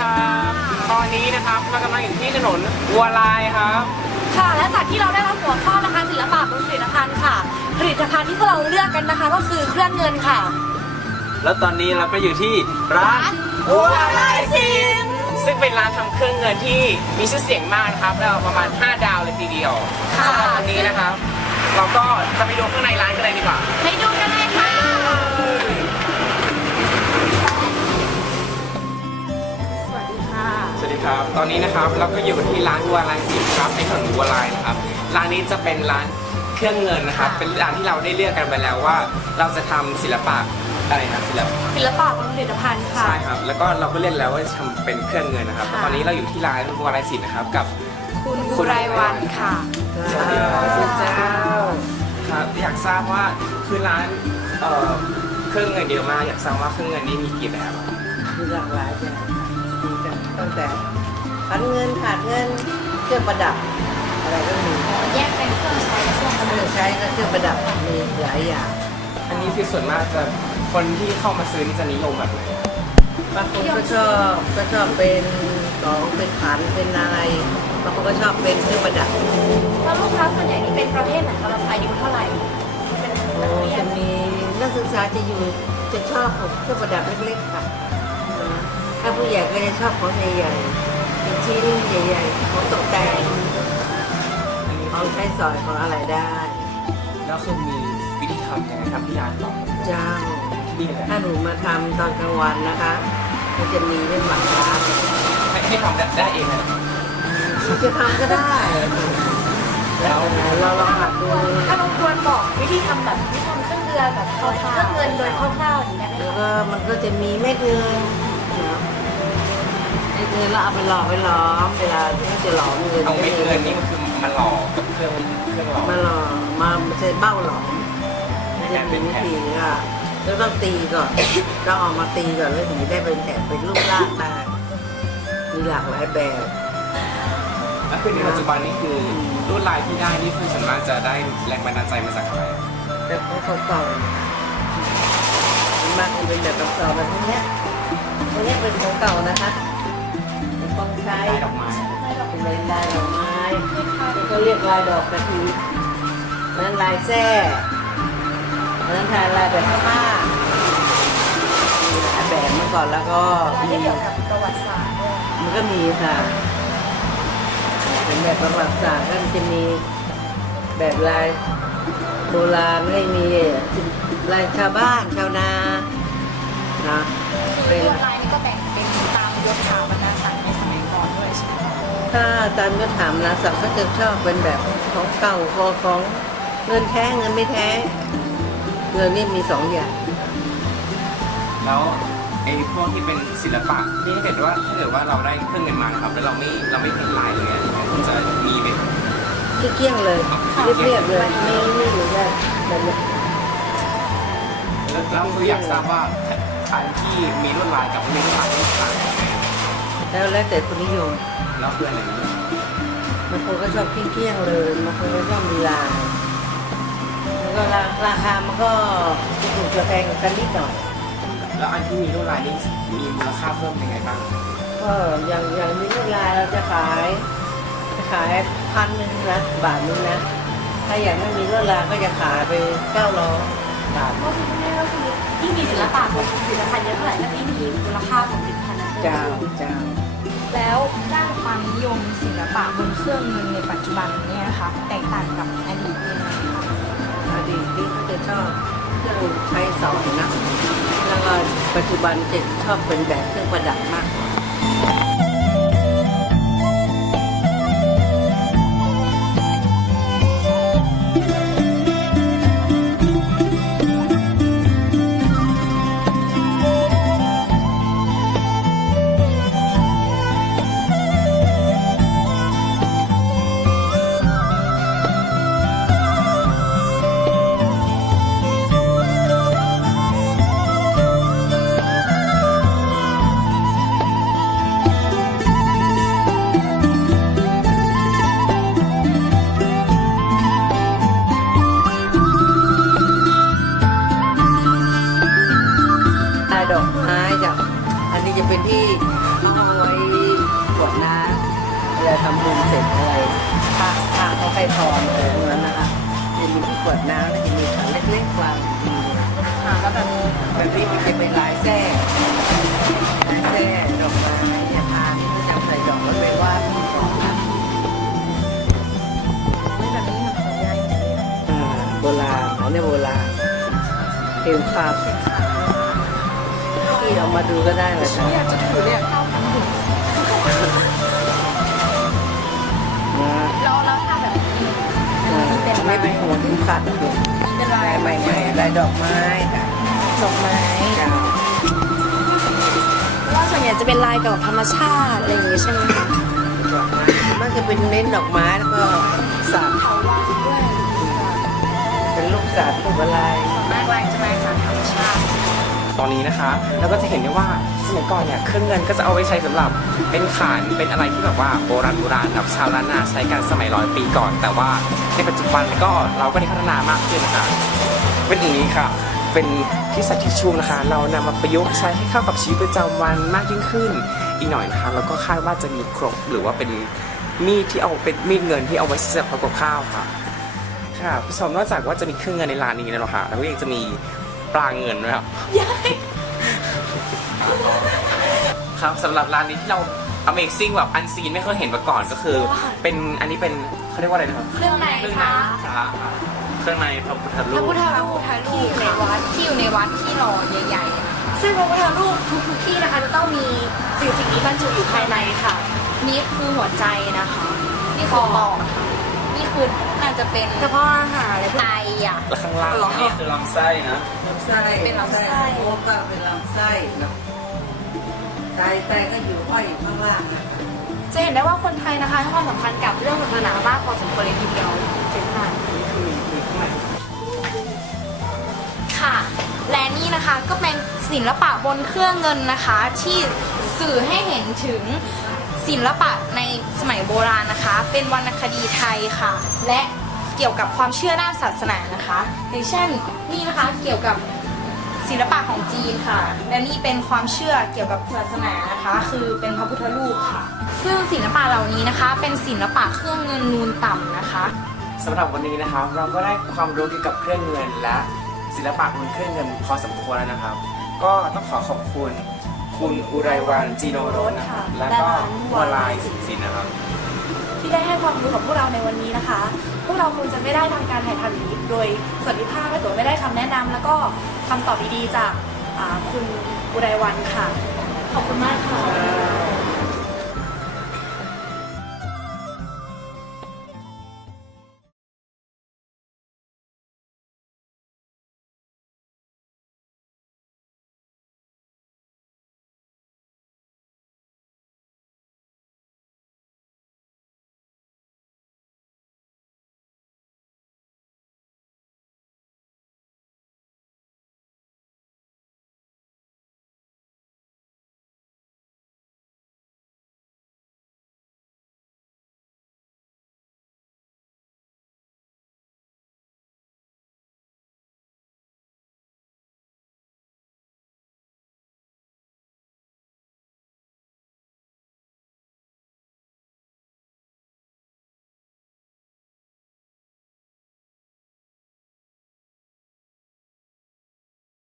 ครับตอนนี้นะครับเรากำลังอยู่ที่ถนนวัวลายครับค่ะและจากที่เราได้รับหัวข้อนะคะศิลปะบนผลิตภัณฑ์ค่ะ ผลิตภัณฑ์ที่พวกเราเลือกกันนะคะ ก็คือเครื่องเงินค่ะ แล้วตอนนี้เราก็อยู่ที่ร้านวัวลายสินซึ่งเป็นร้านทำเครื่องเงินที่มีชื่อเสียงมากนะครับแล้วประมาณ 5 ดาวเลยทีเดียวค่ะ สำหรับวันนี้นะครับ เราก็จะไปดูข้างในร้านกันเลยดีกว่า ไปดูกันเลย ครับ ตอนนี้นะครับเราก็อยู่ที่ร้านวัวลายสินครับในถนนวัวลายนะครับ ร้านนี้จะเป็นร้านเครื่องเงินนะครับ เป็นร้านที่เราได้เลือกกันไปแล้วว่า เราจะทำศิลปะอะไรนะศิลปะ ศิลปะบนผลิตภัณฑ์ค่ะ ใช่ครับ แล้วก็เราก็เล่นแล้วว่าจะทำเป็นเครื่องเงินนะครับ ค่ะ ตอนนี้เราอยู่ที่ร้านวัวลายสินนะครับ กับคุณกุไรวันค่ะสวัสดีครับครับ อยากทราบว่าคือร้านเอ่อเครื่องเงินเยอะมาก อยากทราบว่าเครื่องเงินนี่มีกี่แบบอะมีหลากหลายแบบมีตั้งแต่ ขันเงินขาดเงินเครื่องประดับ อะไรก็มีแยกเป็นเครื่องใช้และเครื่องถ้าไม่ได้ใช้ก็เครื่องประดับมีหลายอย่าง อันนี้คือส่วนมากจะคนที่เข้ามาซื้อนี่จะนิยมแบบไหนบางคนก็ชอบก็ชอบเป็นของเป็นขันเป็นอะไรบางคนก็ชอบเป็นเครื่องประดับแล้วลูกค้าส่วนใหญ่นี่เป็นประเภทไหนคะราคาอายุเท่าไหร่ เป็นนักโอ้เรียจะนมีนักศึกษาจะอยู่จะชอบของเครื่องประดับเล็กๆค่ะนะถ้าผู้ใหญ่ก็จะชอบของใหญ่ๆ เป็นชิ้นใหญ่ๆของตกแต่งอันนี้ของใช้สอยของอะไรได้ แล้วคือมีวิธีทำยังไงครับที่ร้านบอกผมเจ้า ที่นี่เลยถ้าหนูมาทำตอนกลางวันนะคะมันจะมีเป็นหมักร้านให้ให้ทำได้ได้เองนะหนูจะทำก็ได้ แล้วเราลองหัดดูถ้ารบกวนบอกวิธีทำแบบวิธีทำเครื่องเรือแบบเครื่องเงินโดยคร่าวๆอย่างนี้ได้ไหมแล้วคะก็มันก็จะมีเม็ดเงินนะ เม็ดเงินเราเอาไปหล่อไปหล้อมเวลาที่จะหลอมเงินเอาเม็ดเงินนี่ก็คือมันหล่อกับเครื่องเครื่องหล่อมาหล่อมาใช้เบ้าหลอมมันจะมีวิธีก็แล้วต้องตีก่อนต้องเอามาตีก่อนแล้วถึงจะได้เป็นแผ่นเป็นรูปร่างได้มีหลากหลายแบบแล้วคือในปัจจุบันนี่คือลวดลายที่ได้นี่คือส่วนมากจะได้แรงบันดาลใจมาจากอะไรแบบของเก่าๆมากเป็นแบบเก่าๆแบบพวกเนี้ยพวกเนี้ยเป็นของเก่านะคะ เป็นของใช้ได้ดอกไม้เป็นลายลายดอกไม้แล้วก็เรียกลายดอกกระถิ่นอันนั้นลายแส้อันนั้นทายลายแบบพม่ามีหลายแบบเมื่อก่อนแล้วก็รายมีได้เกี่ยวกับประวัติศาสตร์ด้วยมันก็มีค่ะ เป็นแบบประวัติศาสตร์ก็มันจะมีแบบลายโบราณไม่มีลายชาวบ้านชาวนานะคือลวดลายนี่ก็แบ่งเป็นตามยศถาบรรดาศักดิ์ ถ้าตามยศถามนะสักดิ์เขาจะชอบเป็นแบบของเก่าของของเงินแท้เงินไม่แท้เงินนี่มีสองอย่าง แล้วไอ้พวกที่เป็นศิลปะนี่ถ้าเกิดว่าถ้าเกิดว่าเราได้เครื่องเงินมานะครับแล้วเราไม่เราไม่เพ้นลายเลยอะมันจะมีไหมเกลี้ยงๆเลยเรียบๆเลยไม่ไม่หรือแบบแบบเนี้ยแล้วแล้วคืออยากทราบว่าการที่มีลวดลายกับไม่มีลวดลายนี่ต่างกันไหม แล้วแล้วแต่คนนิยม แล้วคืออะไรนี้บางคนก็ชอบเกลี้ยงๆเลยบางคนก็ชอบมีลายแล้วก็ราราคามันก็จะถูกจะแพงกันนิดหน่อย แล้วอันที่มีลวดลายนี่มีมูลค่าเพิ่มยังไงบ้างก็อย่างอย่างมีลูกลายเราจะขายจะขายพันหนึ่งนะบาทนึงนะถ้าอย่างไม่มีลวดลายก็จะขายไปเก้าร้อยบาทก็คือง่ายๆก็คือยิ่งมีศิลปะบนผลิตภัณฑ์เยอะเท่าไหร่ก็ยิ่งมีมูลค่าของผลิตภัณฑ์นั้นเพิ่มเจ้าขึ้นเจ้า แล้วด้านความนิยมศิลปะบนเครื่องเงินในปัจจุบันเนี่ยค่ะแตกต่างกับอดีตยังไงคะอดีตนี่เขาจะชอบเครื่องใช้สอนนะแล้วก็ปัจจุบันจะชอบเป็นแบบเครื่องประดับมากกว่า ที่เขาเอาไว้วดน้ำเวลาทำบุญเสร็จอะไรพระพระเขาให้พรอะไรตรงนั้นนะคะจะมีที่ขวดน้ำแล้วจะมีถังเล็กๆวางอยู่ค่ะแล้วแบบแบบนี้มันจะเป็นลายแท้ลายแท้ดอกไม้เนี่ยพานที่เขาจับใส่ดอกแล้วไปวาดที่ดอกนะไม่แบบนี้มันของยายอ่าโบราณอันนี้โบราณเข็มขัดที่ เอามาดูก็ได้เลยค่ะอยากจะถือเนี่ยเข้าพันหุ่นนะแล้วแล้วถ้าแบบนี้อ่าไม่เป็นหัวเข็มขัดนะลูกเป็นลาลายยใหม่ๆลายดอกไม้ค่ะดอกไม้จ้าเพราะว่าส่วนใหญ่จะเป็นลายเกี่ยวกับธรรมชาติอะไรอย่างงี้ใช่ไหมคะดอกไม้มันจะเป็นเน้นดอกไม้แล้วก็สัตว์เขาวางด้วยเป็นลูกสัตว์ลูกอะไร ตอนนี้นะคะเราก็จะเห็นได้ว่าสมัยก่อนเนี่ยเครื่องเงินก็จะเอาไว้ใช้สำหรับเป็นขานเป็นอะไรที่แบบว่าโบราณโบราณแบบชาวล้านนาใช้กันสมัยร้อยปีก่อน แต่ว่าในปัจจุบันก็เราก็ได้พัฒนามากขึ้นนะคะเป็นอย่างนี้ค่ะเป็นที่สัตทิชชูนะคะ เรานำมาประยุกต์ใช้ให้เข้ากับชีวิตประจำวันมากยิ่งขึ้น อีกหน่อยนะคะแล้วก็คาดว่าจะมีครกหรือว่าเป็นมีดที่เอาเป็นมีดเงินที่เอาไว้สำหรับทำกับข้าวค่ะค่ะผู้ชมนอกจากว่าจะมีเครื่องเงินในร้านนี้แล้วนะคะแล้วก็ยังจะมี ปลาเงินด้วยครับครับสำหรับร้านนี้ที่เรา Amazing แบบอันซีนไม่เคยเห็นมาก่อนก็คือ เป็นอันนี้เป็นเขาเรียกว่าอะไรนะครับเครื่องในเครื่องในค่ะพระเครื่องในพระพุทธพรูระปพุทธพระรูพุปทธรูปในวัดที่อยู่ในวัดที่หล่อใหญ่ๆอะซึ่งพระพุทธรูปทุกๆที่นะคะจะต้องมีสิ่งสิ่งนี้บรรจุอยู่ภายในค่ะ นี่คือหัวใจนะคะ นี่คือปอดค่ะ นี่คือน่าจะเป็นกระเพาะอาหารอะไรพวกไตนี้อะ แล้วข้างล่างหรอนี่คือลำไส้นะลำไส้เป็นลำไส้ โอ้ก็เป็นลำไส้นะไตไตก็อยู่ห้อยอยู่ข้างล่างนะคะจะเห็นได้ว่าคนไทยนะคะให้ความสำคัญกับเรื่องศาสนามากพอสมควรเลยทีเดียวเจ๋งมากนี่คือมีข้างในค่ะ และนี่นะคะก็เป็นศิลปะบนเครื่องเงินนะคะ ที่สื่อให้เห็นถึง ศิลปะในสมัยโบราณนะคะ เป็นวรรณคดีไทยค่ะ และเกี่ยวกับความเชื่อด้านศาสนานะคะอย่างเช่นนี่นะคะเกี่ยวกับศิลปะของจีนค่ะ และนี่เป็นความเชื่อเกี่ยวกับศาสนานะคะ คือเป็นพระพุทธรูปค่ะ ซึ่งศิลปะเหล่านี้นะคะ เป็นศิลปะเครื่องเงินนูนต่ำนะคะสำหรับวันนี้นะครับ เราก็ได้ความรู้เกี่ยวกับเครื่องเงินและศิลปะบนเครื่องเงินพอสมควรแล้วนะครับ ก็ต้องขอขอบคุณ คุณอุไรวันจีโนโรสนะครับและก็วลายสินสินนะครับ ที่ได้ให้ความรู้กับพวกเราในวันนี้นะคะ พวกเราคงจะไม่ได้ทำการถ่ายทำอย่างนี้โดยสวัสดิภาพถ้าเกิดไม่ได้คำแนะนำแล้วก็คำตอบดีๆจากอ่าคุณอุไรวันค่ะ ขอบคุณมากค่ะ